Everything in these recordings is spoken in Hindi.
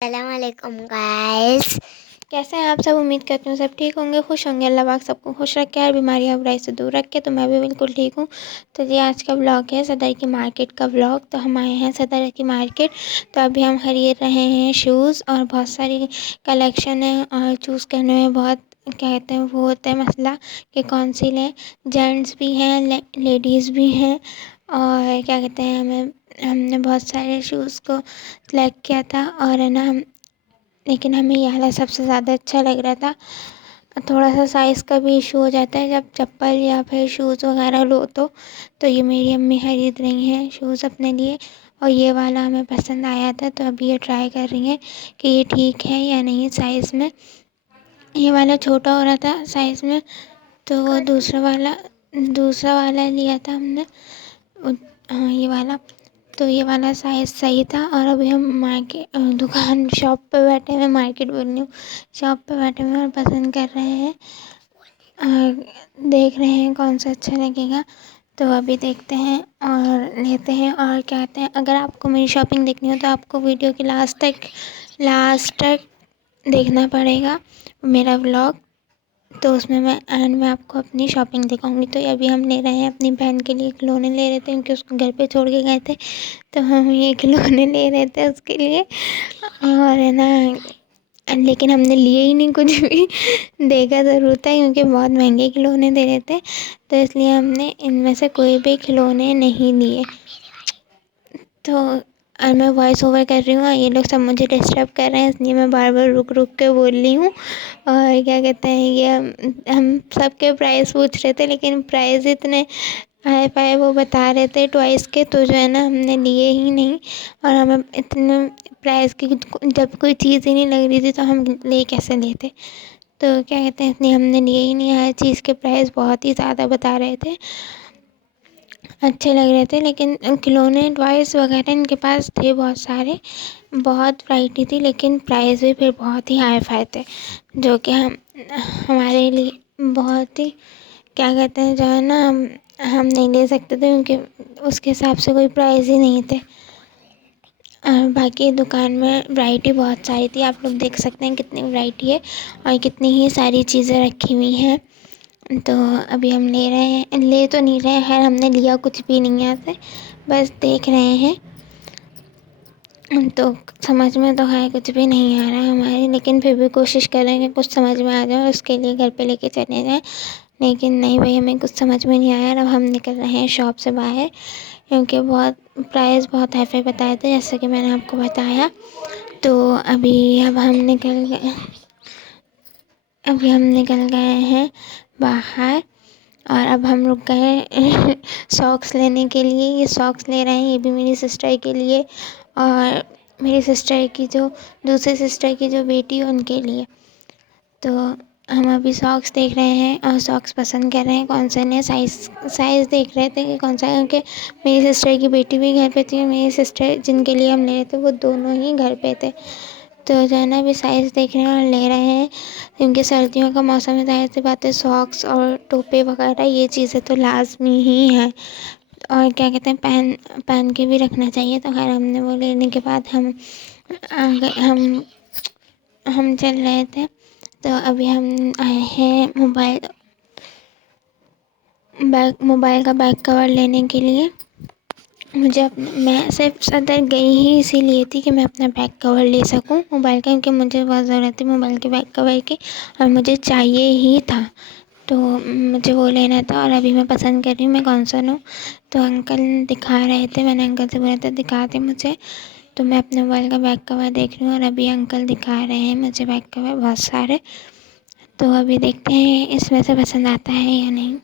अस्सलामुअलैकुम गाइस। कैसे हैं आप सब? उम्मीद करती हूँ सब ठीक होंगे, खुश होंगे। अल्लाह पाक सबको खुश रखे और बीमारियाँ बुराई से दूर रखे। तो मैं भी बिल्कुल ठीक हूँ। तो ये आज का व्लॉग है सदर की मार्केट का व्लॉग। तो हम आए हैं सदर की मार्केट। तो अभी हम खरीद रहे हैं शूज़ और बहुत सारी कलेक्शन है और चूज़ करने में बहुत क्या कहते हैं वो होता है मसला कि कौन सी लें। जेंट्स भी हैं, लेडीज़ भी हैं और क्या कहते हैं हमने बहुत सारे शूज़ को सिलेक्ट किया था और है ना लेकिन हमें ये वाला सबसे ज़्यादा अच्छा लग रहा था। थोड़ा सा साइज़ का भी इशू हो जाता है जब चप्पल या फिर शूज़ वगैरह लो तो ये मेरी अम्मी ख़रीद रही हैं शूज़ अपने लिए और ये वाला हमें पसंद आया था तो अभी ये ट्राई कर रही हैं कि ये ठीक है या नहीं साइज़ में। ये वाला छोटा हो रहा था साइज़ में तो वो दूसरा वाला लिया था हमने। हाँ ये वाला। तो ये वाला साइज़ सही था और अभी हम दुकान शॉप पे बैठे हुए, मार्केट बोल रही हूँ, शॉप पे बैठे हुए और पसंद कर रहे हैं। देख रहे हैं कौन सा अच्छा लगेगा तो अभी देखते हैं और लेते हैं। और क्या कहते हैं, अगर आपको मेरी शॉपिंग देखनी हो तो आपको वीडियो के लास्ट तक देखना पड़ेगा मेरा व्लॉग। तो उसमें मैं एंड में आपको अपनी शॉपिंग दिखाऊंगी। तो अभी हम ले रहे हैं अपनी बहन के लिए खिलौने ले रहे थे क्योंकि उसको घर पे छोड़ के गए थे तो हम ये खिलौने ले रहे थे उसके लिए। और है ना लेकिन हमने लिए ही नहीं कुछ भी देखा ज़रूर था क्योंकि बहुत महंगे खिलौने दे रहे थे तो इसलिए हमने इनमें से कोई भी खिलौने नहीं लिए। तो और मैं वॉइस ओवर कर रही हूँ और ये लोग सब मुझे डिस्टर्ब कर रहे हैं इसलिए मैं बार बार रुक रुक के बोल रही हूँ। और क्या कहते हैं ये हम सबके प्राइस पूछ रहे थे लेकिन प्राइस इतने हाई फाई वो बता रहे थे ट्वाइस के तो जो है ना हमने लिए ही नहीं। और हमें इतने प्राइस की जब कोई चीज़ ही नहीं लग रही थी तो हम ले कैसे लेते। तो क्या कहते हैं इसलिए हमने लिए ही नहीं। हर चीज़ के प्राइस बहुत ही ज़्यादा बता रहे थे, अच्छे लग रहे थे लेकिन खिलौने टॉयज़ वगैरह इनके पास थे बहुत सारे, बहुत वैरायटी थी लेकिन प्राइस भी फिर बहुत ही हाई फाई थे जो कि हमारे लिए बहुत ही क्या कहते हैं जो है ना हम नहीं ले सकते थे क्योंकि उसके हिसाब से कोई प्राइस ही नहीं थे। और बाकी दुकान में वैरायटी बहुत सारी थी, आप लोग देख सकते हैं कितनी वैरायटी है और कितनी ही सारी चीज़ें रखी हुई हैं। तो अभी हम ले रहे हैं, ले तो नहीं रहे हैं, हमने लिया कुछ भी नहीं है यहाँ से, बस देख रहे हैं। तो समझ में तो है कुछ भी नहीं आ रहा है हमारे, लेकिन फिर भी कोशिश करेंगे कुछ समझ में आ जाए उसके लिए घर पे लेके चले जाएं। लेकिन नहीं भाई हमें कुछ समझ में नहीं आया और अब हम निकल रहे हैं शॉप से बाहर क्योंकि प्राइस बहुत हाई फाई बताए थे जैसे कि मैंने आपको बताया। तो अभी हम निकल गए हैं बाहर और अब हम रुक गए सॉक्स लेने के लिए। ये सॉक्स ले रहे हैं, ये भी मेरी सिस्टर के लिए और मेरी सिस्टर की जो दूसरी सिस्टर की जो बेटी है उनके लिए। तो हम अभी सॉक्स देख रहे हैं और सॉक्स पसंद कर रहे हैं कौन सा लें। साइज़ देख रहे थे कि कौन सा, क्योंकि मेरी सिस्टर की बेटी भी घर पे थी और मेरी सिस्टर जिनके लिए हम ले रहे थे वो दोनों ही घर पे थे। तो जो है ना अभी साइज़ देख रहे हैं और ले रहे हैं क्योंकि सर्दियों का मौसम है, ज़ाहिर सी बात है सॉक्स और टोपे वगैरह ये चीज़ें तो लाजमी ही हैं और क्या कहते हैं पहन के भी रखना चाहिए। तो खैर हमने वो लेने के बाद हम आ गए, हम चल रहे थे। तो अभी हम आए हैं मोबाइल का बैक कवर लेने के लिए। मैं सिर्फ सदर गई ही इसीलिए थी कि मैं अपना बैक कवर ले सकूं मोबाइल का, क्योंकि मुझे बहुत ज़रूरत थी मोबाइल के बैक कवर की और मुझे चाहिए ही था। तो मुझे वो लेना था और अभी मैं पसंद कर रही हूँ मैं कौन सा लूँ। तो अंकल दिखा रहे थे, मैंने अंकल से बोला था दिखा दे मुझे। तो मैं अपने मोबाइल का बैक कवर देख रही हूँ और अभी अंकल दिखा रहे हैं मुझे बैक कवर बहुत सारे। तो अभी देखते हैं इसमें से पसंद आता है या नहीं।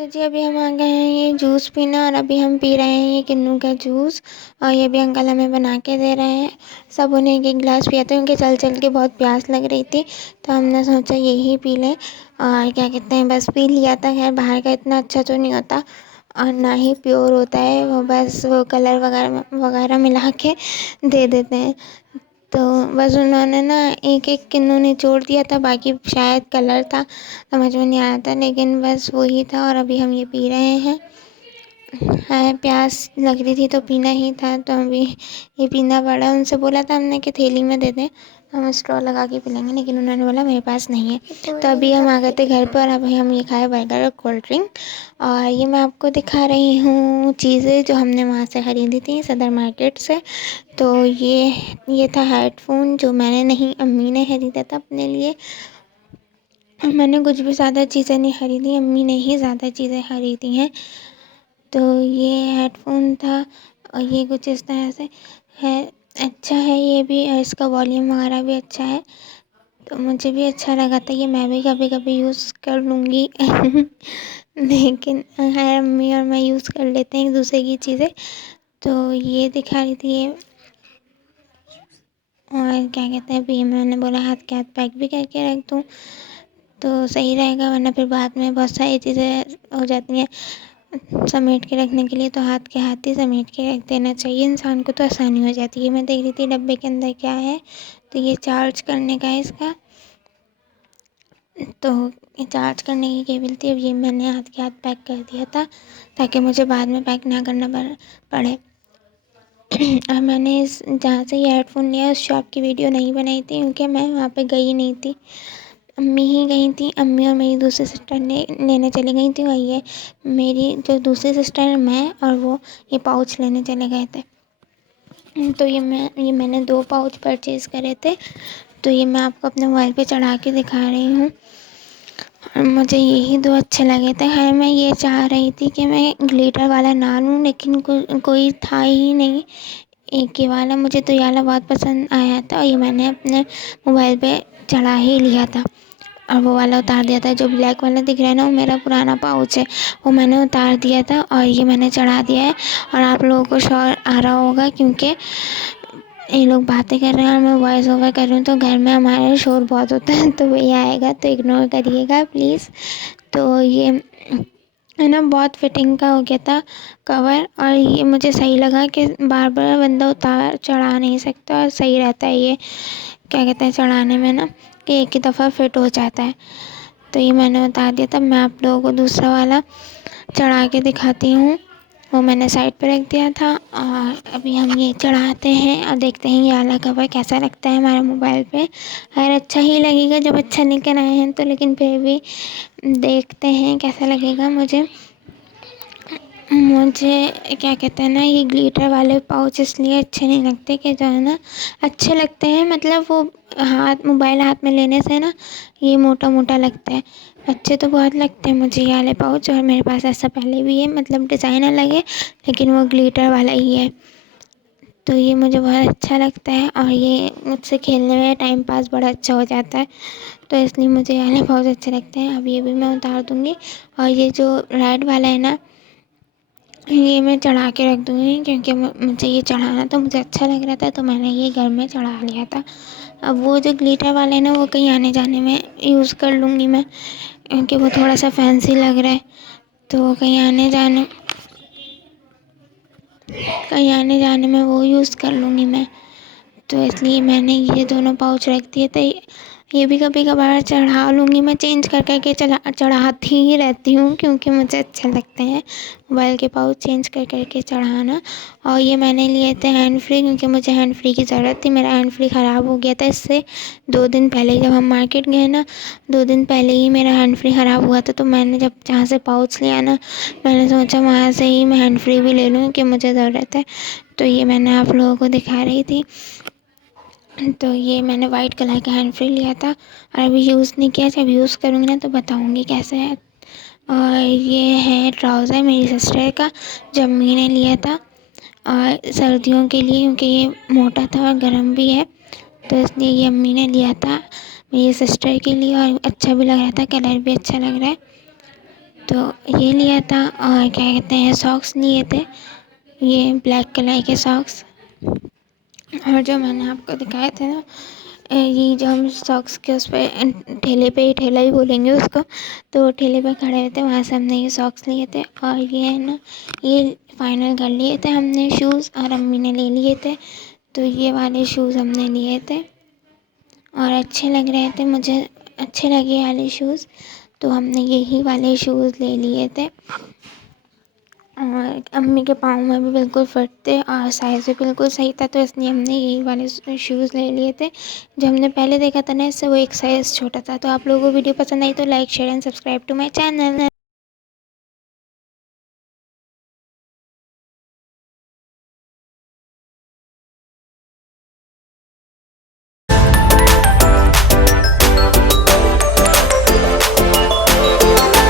तो जी अभी हम आ गए हैं ये जूस पीने, और अभी हम पी रहे हैं ये किन्नू का जूस। और ये भी अंकल हमें बना के दे रहे हैं। सब उन्हें एक एक गिलास पिया था क्योंकि चल चल के बहुत प्यास लग रही थी, तो हमने सोचा यही पी लें। और क्या कहते हैं, बस पी लिया था। खैर बाहर का इतना अच्छा तो नहीं होता और ना ही प्योर होता है, वो बस वो कलर वगैरह वगैरह मिला के दे देते हैं। तो बस उन्होंने ना एक एक किन्नू निचोड़ दिया था, बाकी शायद कलर था, समझ में नहीं आया था, लेकिन बस वही था। और अभी हम ये पी रहे हैं। हाँ, प्यास लग रही थी तो पीना ही था, तो अभी ये पीना पड़ा। उनसे बोला था हमने कि थैली में दे दें, हम स्ट्रॉ लगा के पी लेंगे, लेकिन उन्होंने बोला मेरे पास नहीं है। तो अभी हम आ गए थे घर पर, अभी हम ये खाए बर्गर और कोल्ड ड्रिंक। और ये मैं आपको दिखा रही हूँ चीज़ें जो हमने वहाँ से ख़रीदी थी, सदर मार्केट से। तो ये था हेडफोन, जो मैंने नहीं, अम्मी ने ख़रीदा था अपने लिए। मैंने कुछ भी ज़्यादा चीज़ें नहीं ख़रीदी, अम्मी ने ही ज़्यादा चीज़ें ख़रीदी हैं। तो ये हेडफोन था और ये कुछ इस तरह से है। अच्छा है ये भी, और इसका वॉल्यूम वगैरह भी अच्छा है, तो मुझे भी अच्छा लगा था। ये मैं भी कभी कभी यूज़ कर लूँगी लेकिन हर अम्मी और मैं यूज़ कर लेते हैं एक दूसरे की चीज़ें। तो ये दिखा रही थी ये, और क्या कहते हैं, अभी मैंने बोला हाथ के हाथ पैक भी करके रख दूँ तो सही रहेगा, वरना फिर बाद में बहुत सारी चीज़ें हो जाती हैं समेट के रखने के लिए। तो हाथ के हाथ ही समेट के रख देना चाहिए इंसान को, तो आसानी हो जाती है। मैं देख रही थी डब्बे के अंदर क्या है, तो ये चार्ज करने का है इसका, तो ये चार्ज करने की केबल थी। अब ये मैंने हाथ के हाथ पैक कर दिया था ताकि मुझे बाद में पैक ना करना पड़े। और मैंने इस जहाँ से ये हेडफोन लिया उस शॉप की वीडियो नहीं बनाई थी क्योंकि मैं वहाँ पे गई नहीं थी, अम्मी ही गई थी। अम्मी और मेरी दूसरी सिस्टर ने लेने चली गई थी, और ये मेरी जो दूसरी सिस्टर है, मैं और वो ये पाउच लेने चले गए थे। तो ये मैंने 2 पाउच परचेज़ करे थे, तो ये मैं आपको अपने मोबाइल पे चढ़ा के दिखा रही हूँ। और मुझे यही 2 अच्छे लगे थे। खैर मैं ये चाह रही थी कि मैं ग्लिटर वाला ना लूँ, लेकिन कोई था ही नहीं एक ही वाला। मुझे तो ये वाला बहुत पसंद आया था और ये मैंने अपने मोबाइल पे चढ़ा ही लिया था। और वो वाला उतार दिया था, जो ब्लैक वाला दिख रहा है ना, वो मेरा पुराना पाउच है, वो मैंने उतार दिया था और ये मैंने चढ़ा दिया है। और आप लोगों को शोर आ रहा होगा क्योंकि ये लोग बातें कर रहे हैं और मैं वॉइस ओवर कर रही हूँ, तो घर में हमारे शोर बहुत होता है, तो वही आएगा, तो इग्नोर करिएगा प्लीज़। तो ये है ना, बहुत फिटिंग का हो गया था कवर, और ये मुझे सही लगा कि बार बार बंदा उतार चढ़ा नहीं सकता, और सही रहता है ये, क्या कहते हैं, चढ़ाने में ना, कि एक ही दफ़ा फिट हो जाता है। तो ये मैंने उतार दिया था। मैं आप लोगों को दूसरा वाला चढ़ा के दिखाती हूँ, वो मैंने साइड पे रख दिया था। और अभी हम ये चढ़ाते हैं और देखते हैं ये वाला कवर कैसा लगता है हमारे मोबाइल पे। अगर अच्छा ही लगेगा, जब अच्छा लेकर आए हैं तो, लेकिन फिर भी देखते हैं कैसा लगेगा। मुझे क्या कहते हैं ना, ये ग्लिटर वाले पाउच इसलिए अच्छे नहीं लगते कि जो है ना, अच्छे लगते हैं मतलब वो मोबाइल हाथ में लेने से ना ये मोटा मोटा लगता है। अच्छे तो बहुत लगते हैं मुझे ये वाले पाउच, और मेरे पास ऐसा पहले भी है, मतलब डिज़ाइन अलग है लेकिन वो ग्लिटर वाला ही है। तो ये मुझे बहुत अच्छा लगता है और ये मुझसे खेलने में टाइम पास बड़ा अच्छा हो जाता है, तो इसलिए मुझे ये वाले पाउच अच्छे लगते हैं। अब ये भी मैं उतार दूँगी, और ये जो रेड वाला है ना, ये मैं चढ़ा के रख दूँगी क्योंकि मुझे ये चढ़ाना तो मुझे अच्छा लग रहा था, तो मैंने ये घर में चढ़ा लिया था। अब वो जो ग्लिटर वाला है ना, वो कहीं आने जाने में यूज़ कर लूँगी मैं, क्योंकि वो थोड़ा सा फैंसी लग रहा है, तो वो कहीं आने जाने में वो यूज़ कर लूँगी मैं। तो इसलिए मैंने ये दोनों पाउच रख दिए थे। ये भी कभी कभार चढ़ा लूँगी मैं, चेंज कर कर के चढ़ाती ही रहती हूँ क्योंकि मुझे अच्छे लगते हैं मोबाइल के पाउच चेंज कर कर के चढ़ाना। और ये मैंने लिए थे हैंड फ्री, क्योंकि मुझे हैंड फ्री की ज़रूरत थी। मेरा हैंड फ्री ख़राब हो गया था इससे 2 दिन पहले, जब हम मार्केट गए ना, 2 दिन पहले ही मेरा हैंड फ्री ख़राब हुआ था। तो मैंने जब जहाँ से पाउच लिया ना, मैंने सोचा वहाँ से ही मैं हैंड फ्री भी ले लूँ क्योंकि मुझे ज़रूरत है। तो ये मैंने आप लोगों को दिखा रही थी। तो ये मैंने वाइट कलर का हैंड फ्री लिया था और अभी यूज़ नहीं किया, जब यूज़ करूँगी ना तो बताऊँगी कैसे है। और ये है ट्राउज़र मेरी सिस्टर का, जो अम्मी ने लिया था और सर्दियों के लिए, क्योंकि ये मोटा था और गर्म भी है, तो इसलिए ये अम्मी ने लिया था मेरी सिस्टर के लिए, और अच्छा भी लग रहा था, कलर भी अच्छा लग रहा है। तो ये लिया था। और क्या कहते हैं, सॉक्स लिए थे, ये ब्लैक कलर के सॉक्स। और जो मैंने आपको दिखाए थे ना, ये जो हम सॉक्स के उस पर ठेले पे, ठेला ही बोलेंगे उसको, तो ठेले पे खड़े हुए थे, वहाँ से हमने ये सॉक्स लिए थे। और ये है ना, ये फाइनल कर लिए थे हमने शूज़, और अम्मी ने ले लिए थे। तो ये वाले शूज़ हमने लिए थे और अच्छे लग रहे थे, मुझे अच्छे लगे ये वाले शूज़, तो हमने यही वाले शूज़ ले लिए थे। और अम्मी के पाँव में भी बिल्कुल फिट थे और साइज़ भी बिल्कुल सही था, तो इसलिए हमने यही वाले शूज़ ले लिए थे। जो हमने पहले देखा था ना, इससे वो एक साइज़ छोटा था। तो आप लोगों को वीडियो पसंद आई तो like, share and subscribe to my channel.